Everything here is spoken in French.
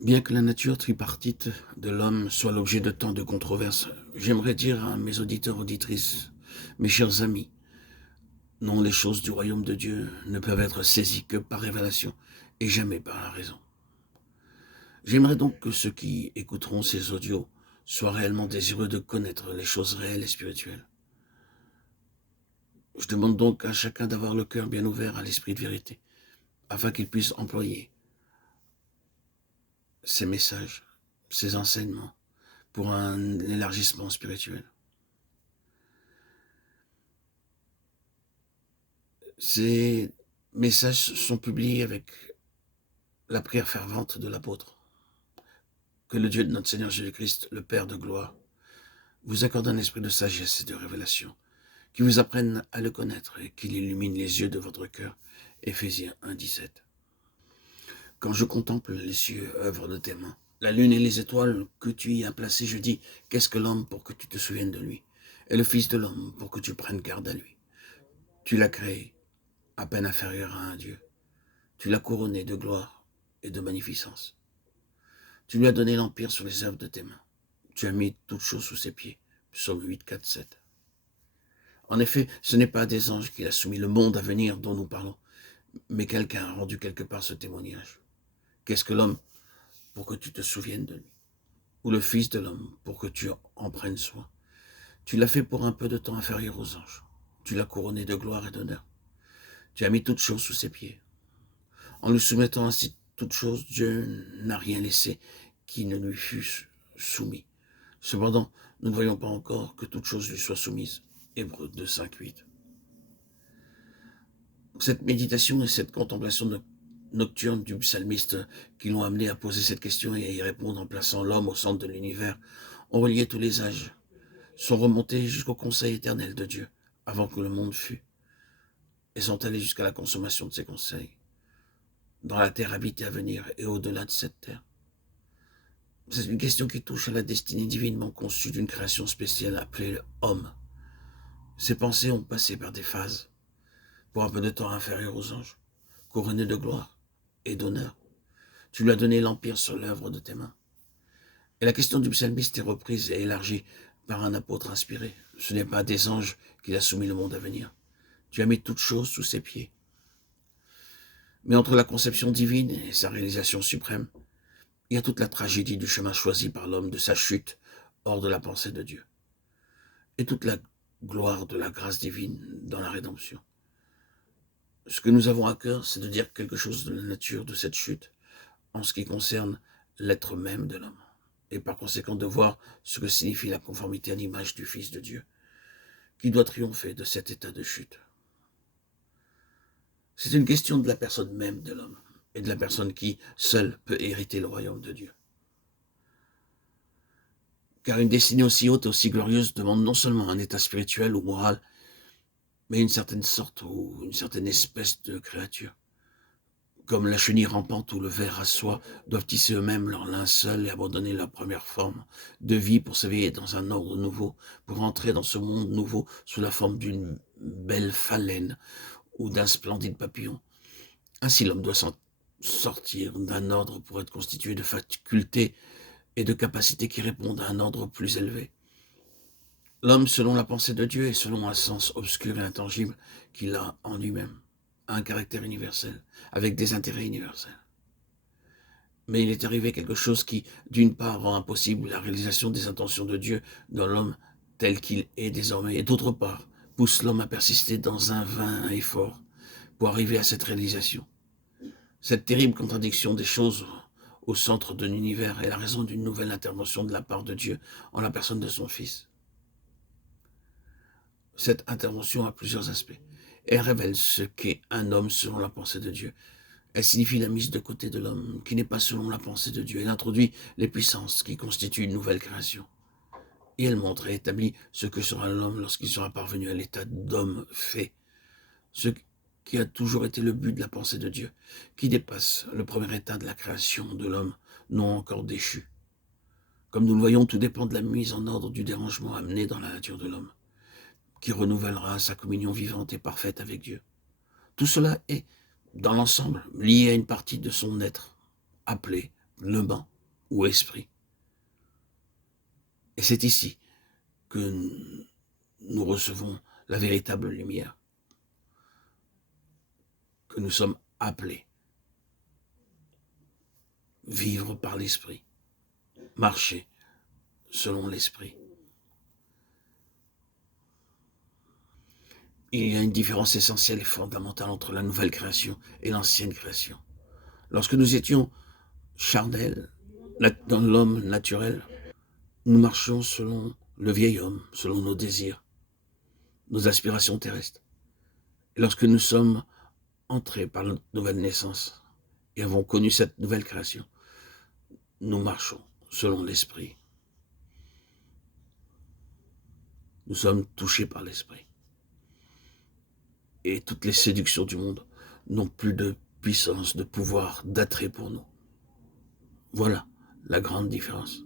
Bien que la nature tripartite de l'homme soit l'objet de tant de controverses, j'aimerais dire à mes auditeurs, auditrices, mes chers amis, non, les choses du royaume de Dieu ne peuvent être saisies que par révélation et jamais par la raison. J'aimerais donc que ceux qui écouteront ces audios soient réellement désireux de connaître les choses réelles et spirituelles. Je demande donc à chacun d'avoir le cœur bien ouvert à l'esprit de vérité, afin qu'il puisse employer ces messages, ces enseignements, pour un élargissement spirituel. Ces messages sont publiés avec la prière fervente de l'apôtre. Que le Dieu de notre Seigneur Jésus-Christ, le Père de gloire, vous accorde un esprit de sagesse et de révélation, qui vous apprenne à le connaître et qu'il illumine les yeux de votre cœur. Éphésiens 1,17. Quand je contemple les cieux, œuvre de tes mains, la lune et les étoiles que tu y as placées, je dis, qu'est-ce que l'homme pour que tu te souviennes de lui, et le Fils de l'homme pour que tu prennes garde à lui. Tu l'as créé, à peine inférieur à un Dieu. Tu l'as couronné de gloire et de magnificence. Tu lui as donné l'empire sur les œuvres de tes mains. Tu as mis toutes choses sous ses pieds. Psaume 8, 4, 7. En effet, ce n'est pas à des anges qu'il a soumis le monde à venir dont nous parlons, mais quelqu'un a rendu quelque part ce témoignage. Qu'est-ce que l'homme pour que tu te souviennes de lui, ou le Fils de l'homme pour que tu en prennes soin? Tu l'as fait pour un peu de temps inférieur aux anges. Tu l'as couronné de gloire et d'honneur. Tu as mis toutes choses sous ses pieds. En lui soumettant ainsi toutes choses, Dieu n'a rien laissé qui ne lui fût soumis. Cependant, nous ne voyons pas encore que toutes choses lui soient soumises. Hébreux 2, 5, 8. Cette méditation et cette contemplation nocturne du psalmiste qui l'ont amené à poser cette question et à y répondre en plaçant l'homme au centre de l'univers ont relié tous les âges, sont remontés jusqu'au conseil éternel de Dieu avant que le monde fût, et sont allés jusqu'à la consommation de ces conseils, dans la terre habitée à venir et au-delà de cette terre. C'est une question qui touche à la destinée divinement conçue d'une création spéciale appelée homme. Ses pensées ont passé par des phases, pour un peu de temps inférieur aux anges, couronné de gloire et d'honneur. Tu lui as donné l'empire sur l'œuvre de tes mains. Et la question du psalmiste est reprise et élargie par un apôtre inspiré. Ce n'est pas à des anges qu'il a soumis le monde à venir. Tu as mis toutes choses sous ses pieds. Mais entre la conception divine et sa réalisation suprême, il y a toute la tragédie du chemin choisi par l'homme de sa chute hors de la pensée de Dieu. Et toute la gloire de la grâce divine dans la rédemption. Ce que nous avons à cœur, c'est de dire quelque chose de la nature de cette chute en ce qui concerne l'être même de l'homme, et par conséquent de voir ce que signifie la conformité à l'image du Fils de Dieu, qui doit triompher de cet état de chute. C'est une question de la personne même de l'homme, et de la personne qui, seule, peut hériter le royaume de Dieu. Car une destinée aussi haute et aussi glorieuse demande non seulement un état spirituel ou moral, mais une certaine sorte ou une certaine espèce de créature. Comme la chenille rampante ou le ver à soie doivent tisser eux-mêmes leur linceul et abandonner leur première forme de vie pour s'éveiller dans un ordre nouveau, pour entrer dans ce monde nouveau sous la forme d'une belle phalène ou d'un splendide papillon. Ainsi l'homme doit sortir d'un ordre pour être constitué de facultés et de capacités qui répondent à un ordre plus élevé. L'homme, selon la pensée de Dieu et selon un sens obscur et intangible qu'il a en lui-même, a un caractère universel, avec des intérêts universels. Mais il est arrivé quelque chose qui, d'une part, rend impossible la réalisation des intentions de Dieu dans l'homme tel qu'il est désormais, et d'autre part, pousse l'homme à persister dans un vain effort pour arriver à cette réalisation. Cette terrible contradiction des choses au centre de l'univers est la raison d'une nouvelle intervention de la part de Dieu en la personne de son Fils. Cette intervention a plusieurs aspects. Elle révèle ce qu'est un homme selon la pensée de Dieu. Elle signifie la mise de côté de l'homme qui n'est pas selon la pensée de Dieu. Elle introduit les puissances qui constituent une nouvelle création. Et elle montre et établit ce que sera l'homme lorsqu'il sera parvenu à l'état d'homme fait. Ce qui a toujours été le but de la pensée de Dieu, qui dépasse le premier état de la création de l'homme, non encore déchu. Comme nous le voyons, tout dépend de la mise en ordre du dérangement amené dans la nature de l'homme, qui renouvellera sa communion vivante et parfaite avec Dieu. Tout cela est, dans l'ensemble, lié à une partie de son être, appelée levant ou esprit. Et c'est ici que nous recevons la véritable lumière, que nous sommes appelés vivre par l'esprit, marcher selon l'esprit. Il y a une différence essentielle et fondamentale entre la nouvelle création et l'ancienne création. Lorsque nous étions charnels, dans l'homme naturel, nous marchions selon le vieil homme, selon nos désirs, nos aspirations terrestres. Et lorsque nous sommes entrés par notre nouvelle naissance et avons connu cette nouvelle création, nous marchons selon l'esprit. Nous sommes touchés par l'esprit. Et toutes les séductions du monde n'ont plus de puissance, de pouvoir, d'attrait pour nous. Voilà la grande différence.